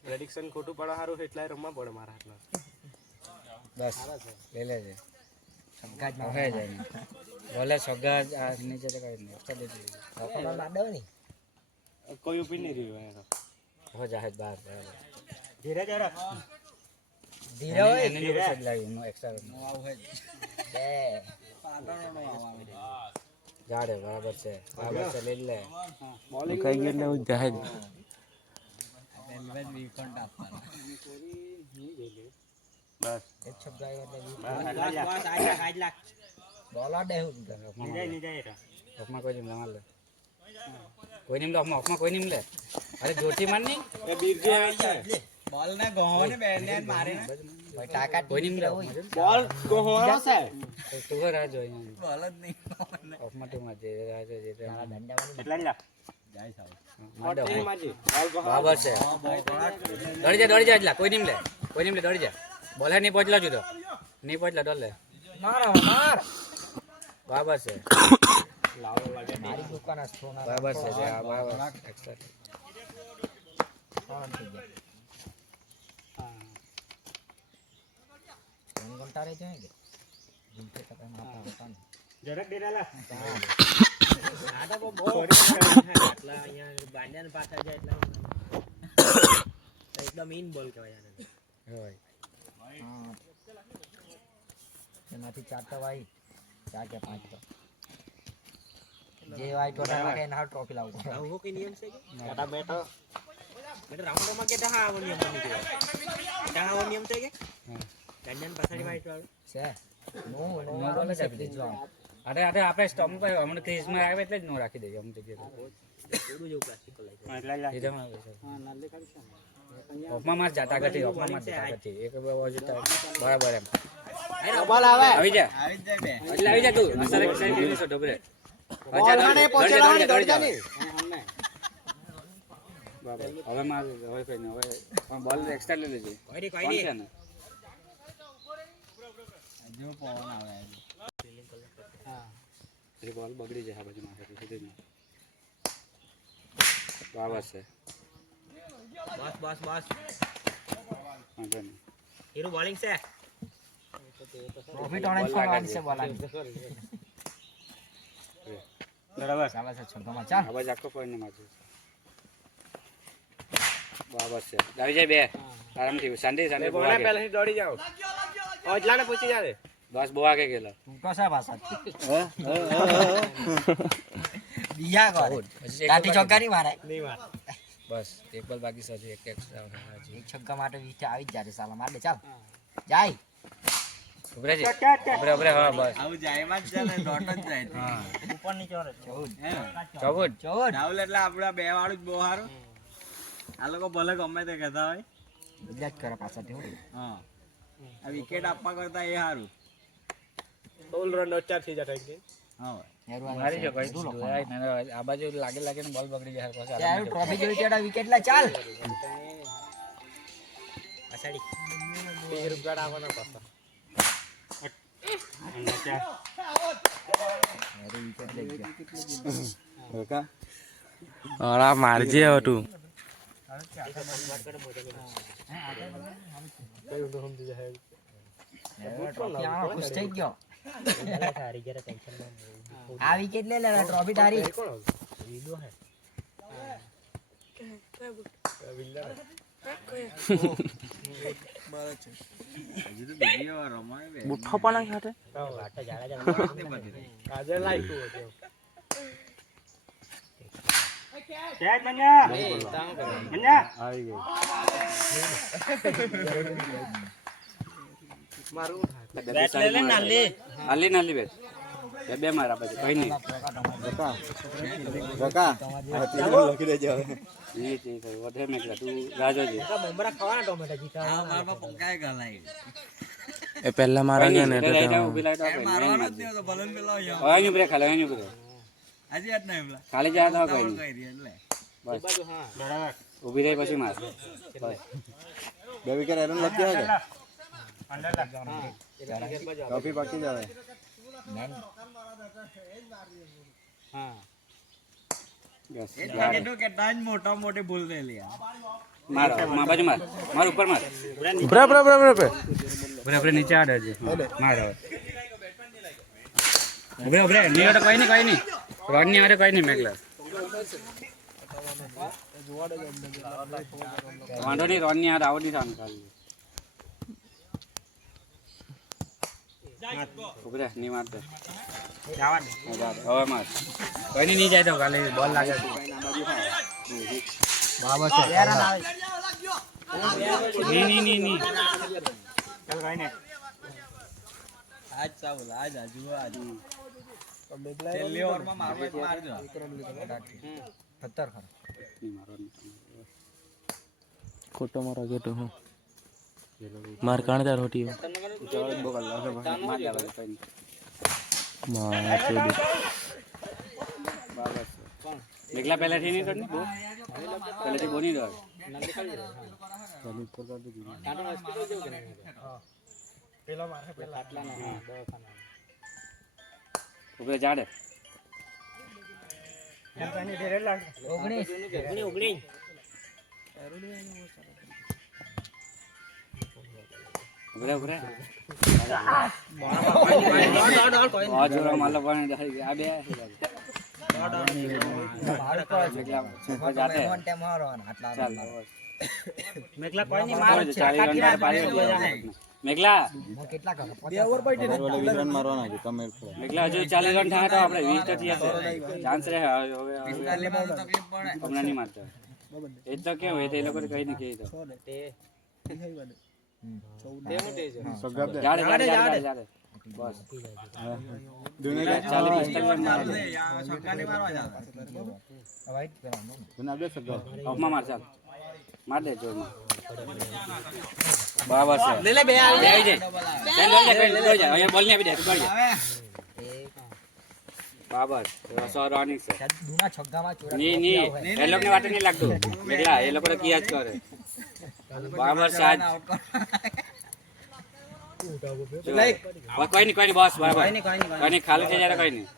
Prediction ખોટું પડે સારું એટલે રમવા પડે મારા હાથમાં બસ લઈ લેજે સગા જ હોય જાય ને બોલે સગા આ નીચે તો કઈ નહીં ચાલે જ કોઈ ઉભી નહીં રહ્યું હો જાહેર બહાર ધીરે જરા ધીરે હોય એને જો સજ લાવી નો એક્સ્ટ્રા નો આવ હોય બે પાટણનો આવવાનું જાડે બરાબર છે લઈ લે બોલિંગ કઈ ગયો એટલે જાહેર રેલવે બી કોન્ટ આપવાનો બસ એક છગ્ગા એટલે બસ આજ લાખ બોલા દે હું ની જાય ઓફમાં કોઈ નિમ લે કોઈ નિમ લે ઓફમાં કોઈ નિમ લે અરે જોરથી માર ની એ બીરજી આવી છે બોલ ને ગોને બેને મારે ને ભાઈ તાકાત કોઈ નિમ લે બોલ ગોવાનો છે તું રાહ જોઈ બોલ જ નહીં ઓફમાં તું માર જે રાહ જોઈ જે દંડાવાની એટલા લા જાય સાવ બરાબર છે દોડી જા એટલા કોઈ નિમ લે દોડી જા બોલે નહીં પહોંચલા છું તો નહીં પહોંચલા ડોલ લે માર બરાબર છે લાવો લાગે મારી દુકાન આ સોના બરાબર છે આ બરાબર એક્સ્ટ્રા કોણ થઈ ગયા કોણ ઘંટારે છે કે જીતે કતા માતા હતા ને જરાક ડેરાલા આ તો બહુ આટલા અહીંયા બાંડ્યાને પાછા જાય એટલે એકદમ ઇન બોલ કહેવાય આને હોય હા એમાંથી 4 તો વાઈ 4 કે 5 તો જે વાઈ ટોટા માટે એના ટ્રોફી લાવું આવું કઈ નિયમ છે કે કાટા બેટો રાઉન્ડ માં કેટા હા આવો નિયમ બની ગયો કાટા આવો નિયમ છે કે ગંજન પાછડી વાઈટ વાળો છે નો બોલે છે બીજો અરે આપણે સ્ટોપ પર હમણાં ક્રીઝમાં આવે એટલે જ નો રાખી દઈએ અમુક જગ્યાએ થોડું જેવું પ્લાસ્ટિક લાગે હા નાલે ખાલી છે ઓફમાં માર જાતા ગતી ઓફમાં માર જાતા ગતી એક બાજુ બરાબર એમ બોલ આવે આવી જા બે એટલે આવી જા તું અસર એક્સાઇટ કરી છો ડબરે બોલને પહોંચેલા ની દોડ જા ની બાબા હવે માર હવે કોઈ ન હવે બોલ એક્સ્ટ્રા લઈ લેજે કોઈ નહીં જો પવન આવે હા એ બોલ બગડી જાય આ બાજુ નાખે સીધે નહીં બરાબર છે બસ વાંધો નહીં હીરો બોલિંગ છે પ્રોફિટ ઓનલાઈન ફોરવાની છે બોલાની બરાબર ચાલે છે છોકરામાં ચાલ હવે જાકો ફોન ને મારજો બરાબર છે આવી જાય બે આરામથી શાંતિ બોલે પહેલાથી દોડી જાવ ઓજલાને પૂછી જાવે બસ બહુ આગે ગયેલો તું તો સા ભાષા બીજા ગોળ કાટી ચોક્કા નહીં મારે નહીં માર બસ એક બોલ બાકી છે એક એક્સ્ટ્રા એક છગ્ગા માટે વીસ આવી જ જાય સાલા માર દે ચાલ જાય ઉભરે હા બસ આવું જાય માં જ ચાલે ડોટ જ જાય હા ઉપર ની ચોર 14 રાહુલ એટલે આપડા બે વાળું જ બહુ સારું આ લોકો ભલે ગમે તે કહેતા હોય બીજા જ કરે પાછળથી હું હા આ વિકેટ આપવા કરતા એ સારું ઓલ રન 4 થઈ જાય કે હા મારી જો કઈ દૂર આ બાજુ લાગે ને બોલ બગડી જાય પાછા યાર ટ્રોફી જેવી ચડા વિકેટ લા ચાલ આસાડી 20 રૂપિયા આવવાના પાછા અરા મારજે હવે તું ખુશ થઈ ગયો આ વિકેટ લે લે ટ્રોફી તારી બુઠ્ઠો પણ ખાતે આજે લાઈક કેચ બન્યા આવી ગઈ મારું બેટ લે લે નાલી બેટ બે મારા બાજુ કઈ નહીં બકા લખી દેજો નહીં તે વધે મેકલા તું રાજો છે મમરા ખાવાના ટોમેટા જીતા આ મારવા પકાય ગલાઈ એ પહેલા મારા ગયા ને મારવાનો જ નતો બલન પેલો આયો બ્રેક ખાલે આયો બ્રેક આજે જ નહીં ખાલી જા તો કઈ એ બાજુ હા બરાબર ઊભી રહી પછી માર બસ 2 વિકેટ એરન લગતી હોય કે અંદર લાગ હા એ બાજુ ટ્રોફી પાકી જાવે હા બસ એટલે કીધું કે તાજ મોટા મોટી ભૂલ દે લ્યા માર માં બાજુ માર માર ઉપર માર બરાબર નીચે આડે છે માર ઉભરે ની આડે કોઈ નહીં રોડ ની આડે કોઈ નહીં મેગલા વાંધો નહીં રોડ ની આડે આવડી થાન ખાલી ઉભરે ની માર દે જવા દે હવે માર કોઈ નહીં જાય તો ખાલી બોલ લાગે બરાબર છે એરન આવે ની ચાલ ભાઈ ને આજ ચાવલ આજ આજુ આજ છેલ્લી ઓવરમાં મારવો તો મારજો 17 ખરો ખોટો મારો ગેટો હું માર કાણદાર હોટી મેઘલા પહેલાથી નહીં કરને બહુ પહેલાથી બહુ નહીં દોડ પેલો મારે પેલા આટલા ના દવાખાના ઉભરે જાડે એમ પાણી ડેરે લાગ 19 ઉભરે આ જોરા માલો પાણી દહી ગયા બે મેઘલા કોઈ નહીં માર મેઘલા કેટલા કરો મેઘલા હજુ 40 રન થાય તો આપણે 20 તો થયા છે ચાન્સ રહે હવે હમણાં નહીં મારતા એ તો કેમ હોય એ લોકો કઈ નહીં કહી દો જાડે બસ દુનિયા 40 રન મારવા માર ચાલ માર દે જોરમાં બરાબર છે લે લે બે આવી જાય ચાલ દોડ જા અહીંયા બોલ ને આપી દે તું દોડ જા બરાબર 100 રનિંગ છે દુના છગ્ગામાં ચોરા ની એ લોકોને વાટ નહીં લાગતું મેઘલા એ લોકો કિયા જ કરે બરાબર સાજ કોઈ નહીં બસ બરાબર કોઈ નહીં ખાલી થઈ જાય કોઈ નહીં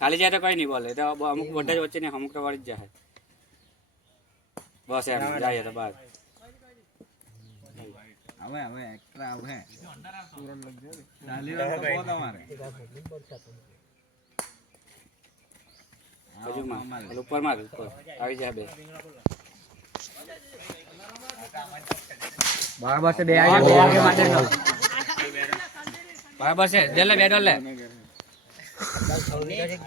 ખાલી જાય તો કોઈ નહીં બોલે તો અમુક બધા જ વચ્ચે ને અમુક તો વળી જ જાય બસ એમ જાય તો બસ હવે એક્સ્ટ્રા હવે પૂરણ લગ જાય 40 રન તો બહુ તમારે બાજુ માં ઉપર માર ઉપર આવી જાય બે બરાબર છે બે આવી જાય માટે બરાબર છે દે લે બે ડોલ લે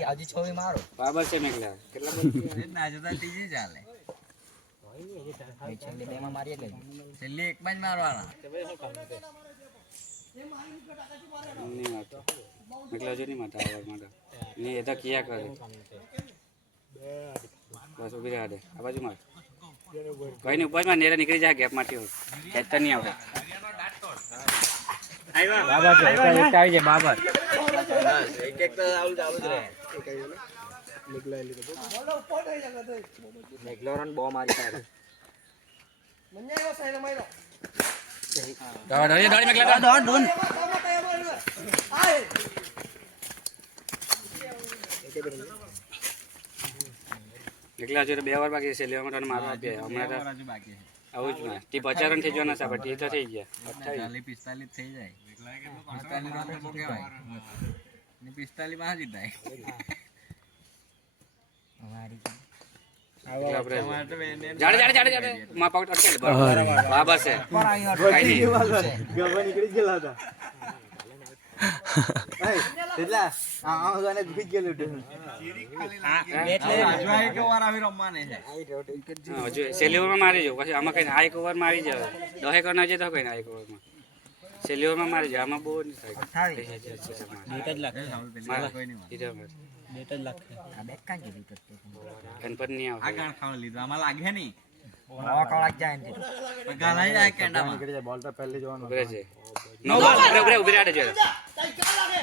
આજે છોવી મારો બરાબર છે મેઘલા કેટલા બોલ ના જતા તીજી ચાલે છેલ્લે બે માં મારી એટલે છેલ્લે એક માં જ મારવાના નહીં મારતો મેઘલા જો નહીં મારતા આવે મારતા નહીં એ તો કિયા કરે બસ ઉભી રહ્યા દે આ બાજુ માર કોઈ નહીં ઉપર માં નેરા નીકળી જાય ગેપ માંથી ખેતર નહીં આવે બાબર છે એક આવી જાય બાબર એક તો આવું ચાલુ જ રહે મેઘલો રન બહુ મારી સારી દોડી મેઘલા દોડ મેઘલા હજુ 2 વાર બાકી છે લેવામાં તને મારવા આપ્યા હમણાં તો આવું જ ના તી 50 રન થઈ જવાના છે પણ તી તો થઈ ગયા 45 થઈ જાય 45 રન તો કેવાય ને 45 માં જીતાય અમારી જાડે માં પાઉટ અટકે બરાબર છે કઈ નહીં ગવા નીકળી ગયેલા હતા એટલા આ ગાને ભીજ ગયેલું એટલે આજવાય કે વાર આવી રમવાને છે હજુ સેલ્યુમાં મારી જાવ પછી આમાં કઈ હાઈ કવર માં આવી જાય 10 કર ના જાય તો કઈ હાઈ કવર માં સેલ્યુમાં મારી જાય આમાં બહુ નહીં થાય 28 લાખ કોઈ નહીં ગણપત નહીં આવે આ ગાણ ખાવા લીધું આમાં લાગે નહીં નવા કળાક જાય ને ગાલાઈ જાય કેન્ડામાં નીકળી જાય બોલ તો પહેલી જોવાનો ઉભરે છે નો ઉભરે આડે જો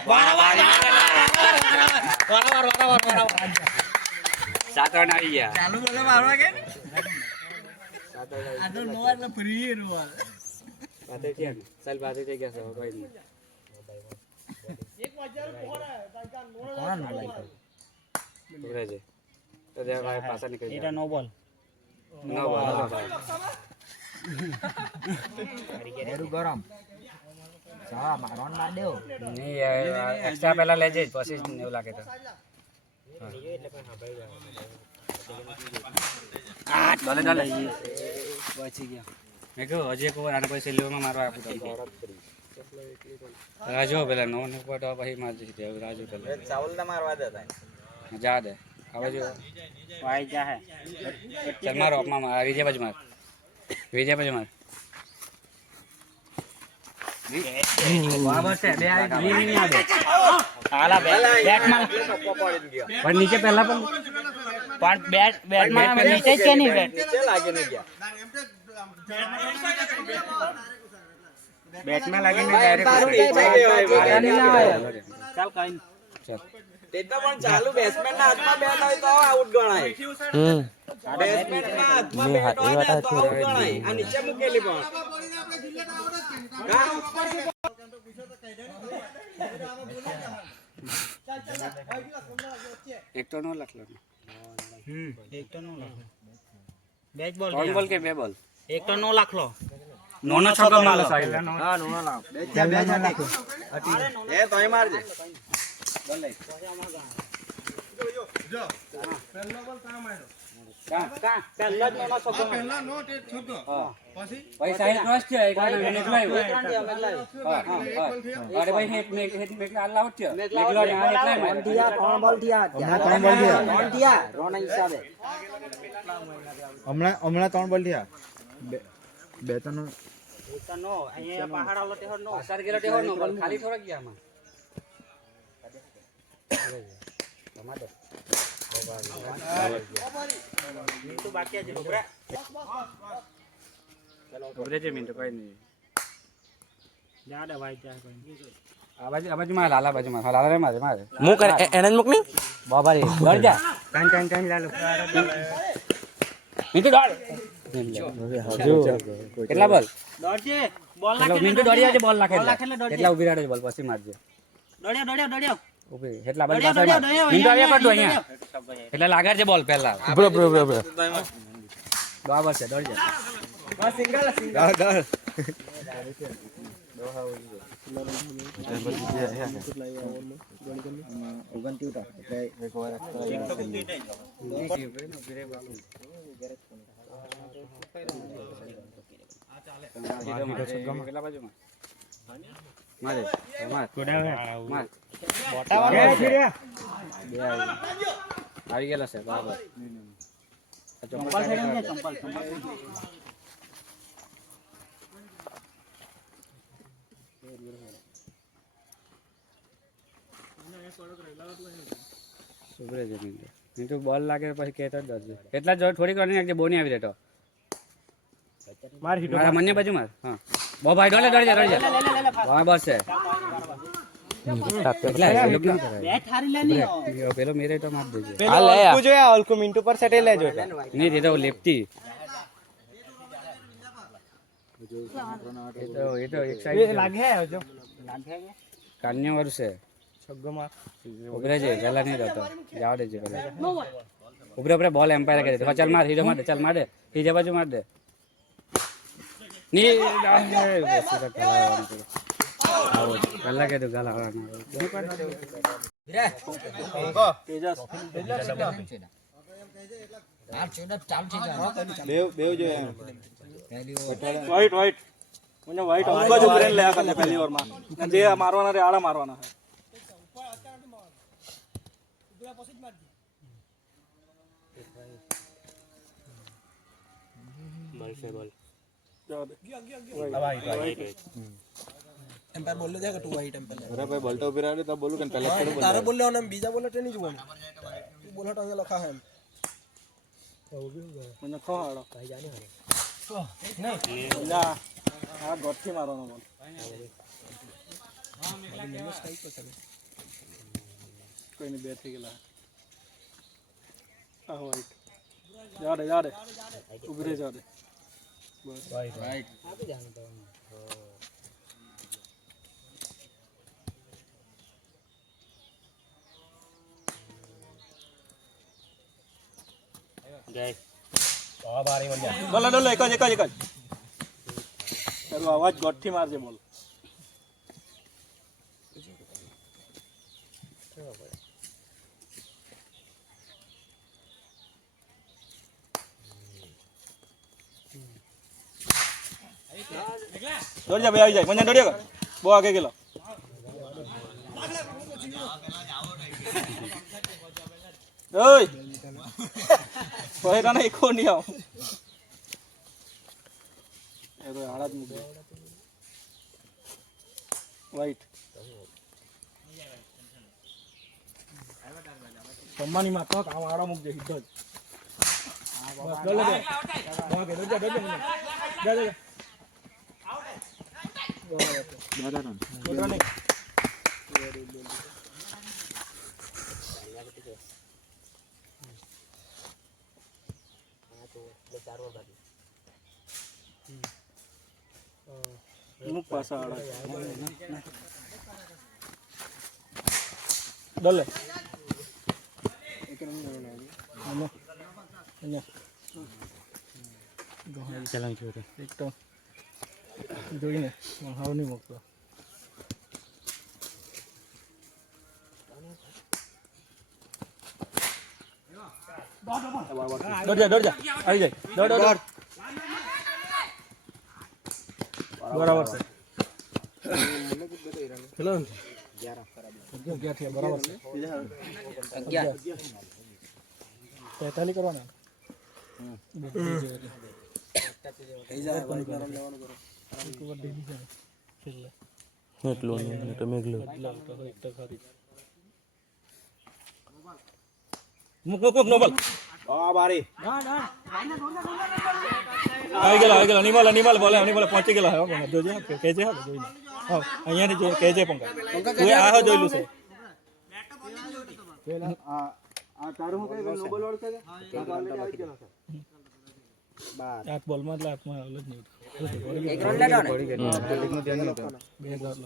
વાહ 7 રન આવી ગયા. ચાલુ બોલે મારવા કે આ તો નો એટલે ફ્રી રોલ બાતે છે ચાલ બાતે થઈ ગયા છે કોઈ નહીં. કોણ નો લાગ્યો ઉભરે છે તો દે ભાઈ પાછા નીકળી એટા નો બોલ નો બોલ એરું ગરમ ચા મારવાન માર દેવ નહીં એક્સ્ટ્રા પહેલા લેજે પછી એવું લાગે તો ડોલે ડોલે બચી ગયા મેં કહ્યું હજી એક ઓવર આને પછી સેલ્યુમાં મારવા આપું તમને રાજુ પેલા નો ને પોટ પછી મારજે રાજુ પેલા ચાવલ ના મારવા દે જા દે હવે જો વાઈ જા હે ચાલ મારો આપમાં વિજય બાજુ માર વિજય બાજુ માર બરાબર છે બે આવી નહીં આવે આલા બેટ માં પણ નીચે પહેલા પણ બેટ માં નીચે જ કે નહીં બેટ નીચે લાગે નહીં ગયા બેટ માં લાગીને ડાયરેક્ટ ચાલ કઈ ચાલ તેટલા પણ ચાલુ બેટ્સમેન ના હાથમાં બેટ હોય તો આઉટ ગણાય. બેટ્સમેન ના હાથમાં બેટ હોય ને તો આઉટ ગણાય. આ નીચે મૂકેલી પણ એક તો નો લખલો એક તો નો લાખલો બેટ બોલ ત્રણ બોલ કે બે બોલ એક તો નો લાખલો નોનો છક્કો મારલો સાહેબ હા નો લાખ એ તોય મારજે. પહેલો જ નો છક્કો ભાઈ સાઈડ ક્રોસ છે એક આને મેકલાય અરે ભાઈ એક મેક આલ્લા આઉટ છે મેકલો ને આ એટલાય માર ત્રણ બોલ થયા રોના હિસાબે હમણાં 3 બોલ થયા બે તો નો નો અહીંયા પહાડ આવલો તેહર નો અસર ગેલો ટેહો નો બોલ ખાલી થોડા ગયા આમાં તો બાકી છે બકરા ઉભરે છે મિનિટ કોઈ નહીં જા દે ભાઈ ત્યાં કોઈ આ બાજુ માં લાલા બાજુ માં લાલા રે મારે મારે મુક એને જ મુક ની બાબા રે ડર જા કાન લાલો મિનિટ દોડ કેટલા બોલ દોડજે બોલ કેટલા મિનિટ દોડી આવજે બોલ નાખે કેટલા ઉભી રાડે બોલ પછી મારજે દોડ્યો ઉભી એટલા બાજુ પાછળ મિનિટ આવ્યા કરતો અહીંયા એટલે લાગર છે બોલ પહેલા બ્રો બરાબર છે દોડ જા કેટલા બાજુ મારે માર આવી ગયેલા છે બરાબર સુબરે છે મિનિટ બોલ લાગે પછી કહેતો જ દરજે એટલા જ થોડીક વાર નાખજે બોની આવી રહેતો મારા મન્ય બાજુ માર હા બહુ ભાઈ ડોલે ડોલે જા બરાબર છે પેલો મેરે તો માર દેજે મિનિટ પર સેટે લેજો નહીં તે તો લેફ્ટી એ તો એક સાઈડ લાગે કાન્ય વર્ષે ઉભરે છે પેલા નહીં રહેતો જવા દેજે પેલા ઉભરે બોલ એમ્પાયર કરી દે ચાલ માર હીરો માર દે ચાલ માર દે બીજે બાજુ માર દે ની પેલા કે તો ગાલા વાઈટ મને વાઈટ બાજુ બ્રેન લે આ કરને પહેલી ઓવરમાં જે મારવાના રે આડા મારવાના એમ્પાયર બોલ દે કે તું વાઈટ એમ્પાયર અરે ભાઈ બોલતો ઉભી રહે તો બોલું કે પહેલા થોડું તારે બોલ લેવાનો એમ બીજા બોલે નહીં જોવાનું બોલ હટ અહીંયા લખા હે એમ મને ખવાડો ના આ ગોઠી મારવાનો બોલ કોઈ ને બે થઈ ગયેલા આ વાઈટ જા દે ઉભી રહે જા દે બસ રાઈટ ડોલે એક જ તારું અવાજ ગોઠથી મારજે બોલ દોડ જા ભાઈ આવી જાય મને દોડ્યો બહુ આગે ગયેલો ઓય પહેરા નહીં કોની આવ એ તો આડા જ મૂકે વાઈટ सम्मानी माता काम आड़ा मुक दे સીધો જ બસ ગલે દે ઓકે દોડજા મને જા દાદા નહીં મુક પાસા આડા દલે ચલાવી જોડે એક તો જોઈને હાવ નહીં મૂકતો દોડ જા આવી જાય દોડ બરાબર છે ચલો 11 થયા બરાબર છે 45 કરવાના એટલું નહીં તો મેઘલો મુક નોબલ બારી આવી ગયેલો નિમલ બોલે પહોંચી ગયેલો હે જોજે કેજે હા જોઈને હા અહીંયાથી જો કેજે પંકજ તું આ જોઈલું છે આ તારું હું કઈ નોબલ વાળું છે આ ઓલરેડી આવી ગયેલો છે બાર આઠ બોલમાં એટલે હાથમાં આવેલો જ નહીં એક રન લેડો ને બે ગોલ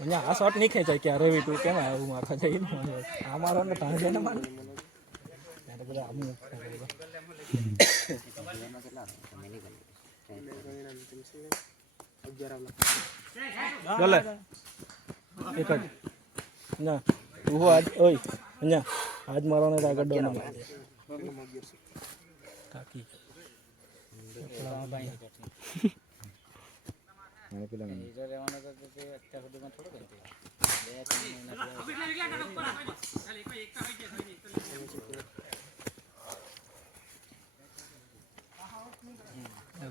અહીંયા આ શોટ નહીં ખેંચાય ક્યારે બી તું કેમ આવું મારવા જઈ આ મારો ને તાણ જઈને માર ત્યારે બધા આમ ગલે એક જ ના તું આજ ઓય અહીંયા આજ મારવાનો આગળ ડો ના મારજે કાકી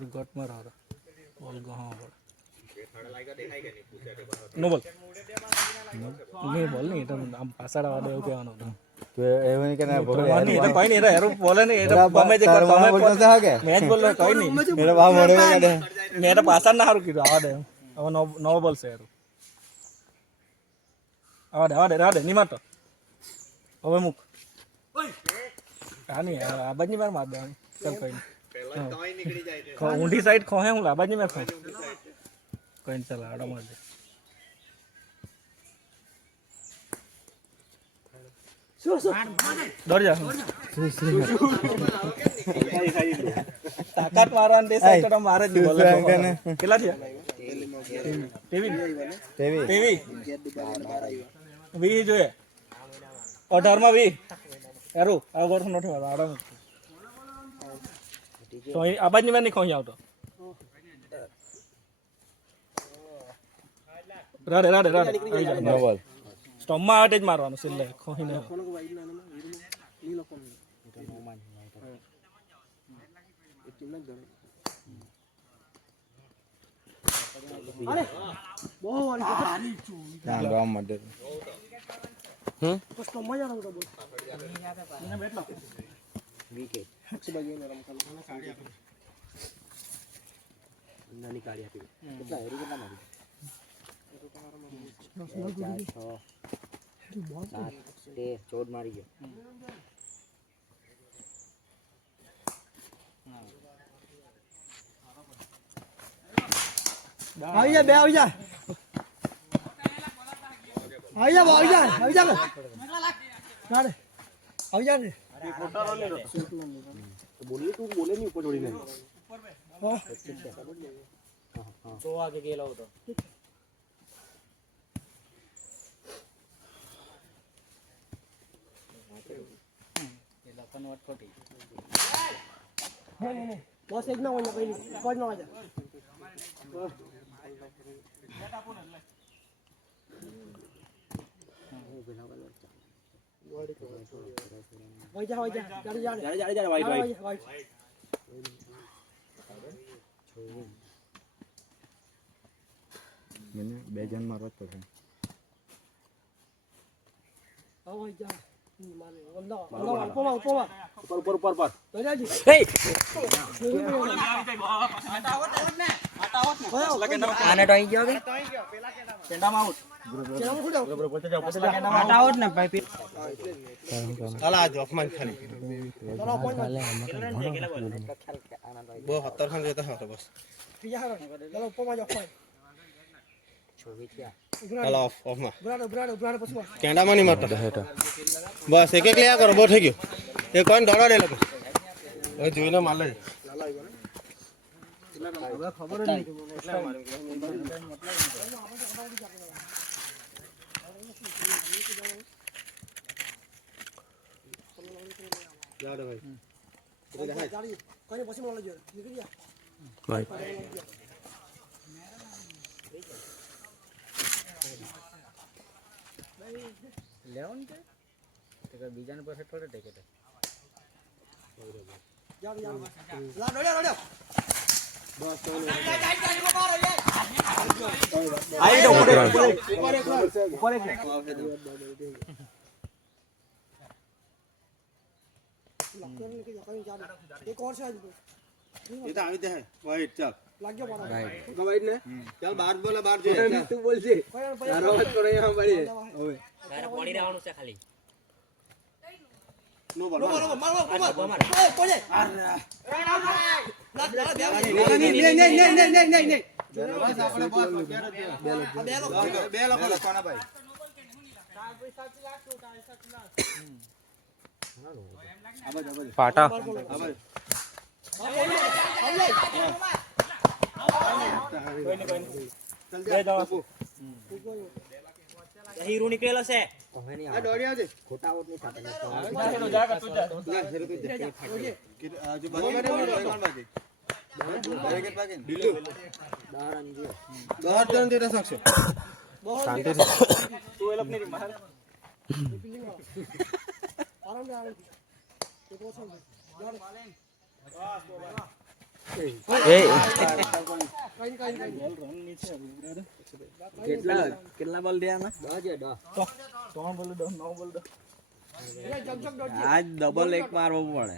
ગટ મારો બોલ ગહા બોલ નો બોલ નહીં બોલ નહીં તો આમ પાછળ વાળો એવું કહેવાનું હતું એવું નહીં કે ના નહીં તો કોઈ નહીં હેરો બોલે નહીં એ તો ગમે તે કર તમે મેચ બોલ કોઈ નહીં મેરા બા મોડે કાઢે મેં તો પાછળ ના સારું કીધું આવા દે હવે નવો બોલ છે હેરો આવા દે નહીં મારતો હવે મૂક હા નહીં આબાજની માર માર દે ચાલ કોઈ નહીં ઊંધી સાઈડ ખોહે હું આબાજની માર ખો કોઈ નહીં ચાલ આડા માર દે દોડ જા તાકાત મારવાન દે સાઈડ તો મારે જ બોલે કેટલા થયા 23 20 જોઈએ 18 માં 20 યારું આ ગોઠ નથી વાળો આરામ તો આ બાજની મેં નહીં ખોઈ આવતો રાડે નોબલ સ્ટોમમાં આવે જ મારવાનું છેલ્લે ખોઈને 14 મારી ગયો. આવી જા બે આવી જા આવી જા આવી જા આવી જા ચાલે આવી જા ને બોલી તું બોલે નહીં ઉપર જોડીને તો આગે ગયેલો હતો બસ એક ના હોય કઈ કોઈ ના હોય બે જણ મારવા જ પડશે ઉપર ઉપર ઉપર આને તો અહીં ગયો કે કેન્ડામાં આઉટ બરોબર પોતે જાવ પોતે જાવ આઉટ ને ભાઈ ચાલા આજ અપમાન ખાલી બહુ હતર ખાન જતા હતો બસ ચાલો ઓફ ઓફમાં કેન્ડામાં નહીં મારતા બસ એક એક લ્યા કરો બહુ થઈ ગયું એ કોઈને દોડો દે લોકો હવે જોઈને માર લે ખબર જ નહીં યાદ ભાઈ કોઈ પછી મળો જો નીકળી જા ભાઈ લેવન કે તે બીજાને પાસે થોડે ટેકે તે જા જા લા ડોડ્યા ડોડ્યા આઈ દો ઉપર એક ઓર છે એ તો આવી જાય વાઈટ ચાલ લાગ્યો મારો વાઈટ ને ચાલ બહાર બોલે બહાર જોઈએ તું બોલજે તારો વાત કરો અહીંયા પડી હવે તારે પાણી રહેવાનું છે ખાલી નો બોલ મારો પડે નહીં બસ આપણે બસ બે લોકો લખવાના ભાઈ પાટા હીરો નીકળેલો છે આ દોડી આવજે ખોટા આઉટ નહીં થતા આજુ બાજુ બેરેકેટ પાકે દિલ્હી દોડ જણ દેતા શકશે શાંતિ તું એ લપની માર આરામ રે આરામ એક ઓર છે કેટલા બોલ દે આમાં ત્રણ બોલ દો 9 બોલ દો આજ ડબલ એક મારવો પડે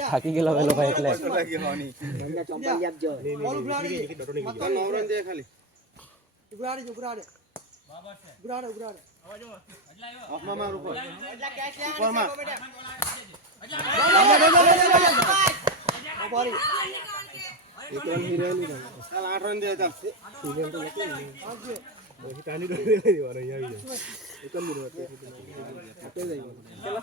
થાકી ગયેલા વેલો ભાઈ એટલે ચંપલ આપજો બોલ ઉભરાડી નવરન દે ખાલી ઉભરાડી આપમાં માર ઉપર ઉપરમાં ચાલ 8 રન દે ચાલ સીરિયલ તો લખી પછી તાની દોડે લઈ વાર અહીં આવી જાય એકમ મુરત આપે જાય ચલો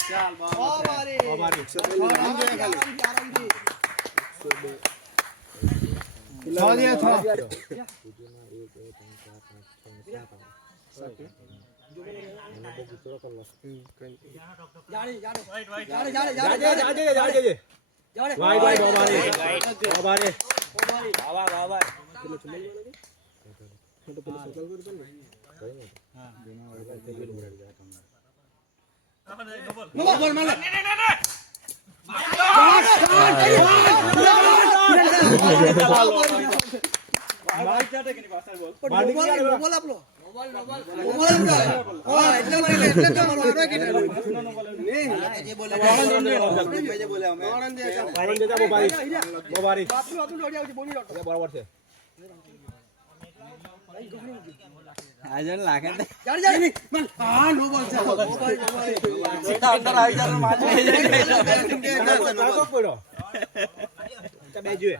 ચાલ બાબારી બોલ આપલો હા એટલે મારી બરાબર છે આજન લાગે ને ચાલ ચાલ હા નો બોલ ચાલ સીધા અંદર આવી જાવ મારે પડ્યો બે જોઈએ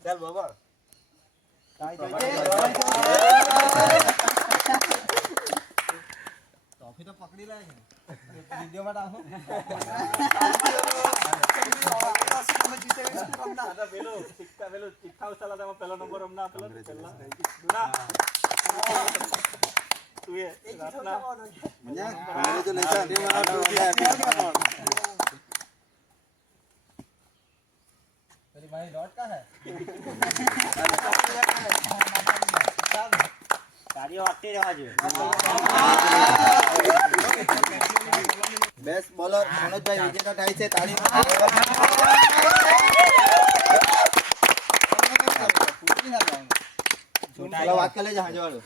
ચાલ બાબા બેસ્ટ બોલર મનોજભાઈ વિજેતા થાય છે તાળી વાત કરી લેજો હાજવાળો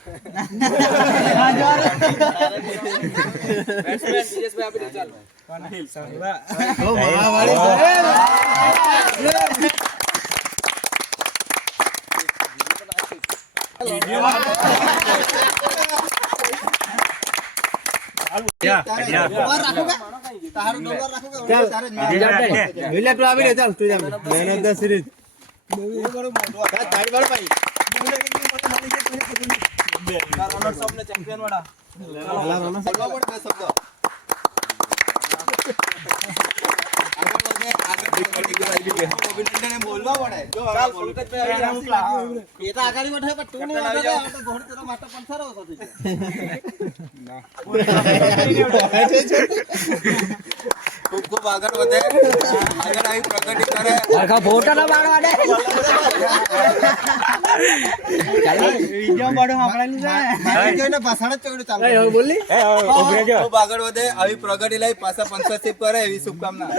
બોલવા પડે આગળ તું ખૂબ ખૂબ આગળ વધે આગળ આવી પ્રગતિ કરે ફોટો ના પાડવા દે ખૂબ આગળ વધે આવી પ્રગતિ લઈ પાછા સ્પોન્સરશિપ કરે એવી શુભકામના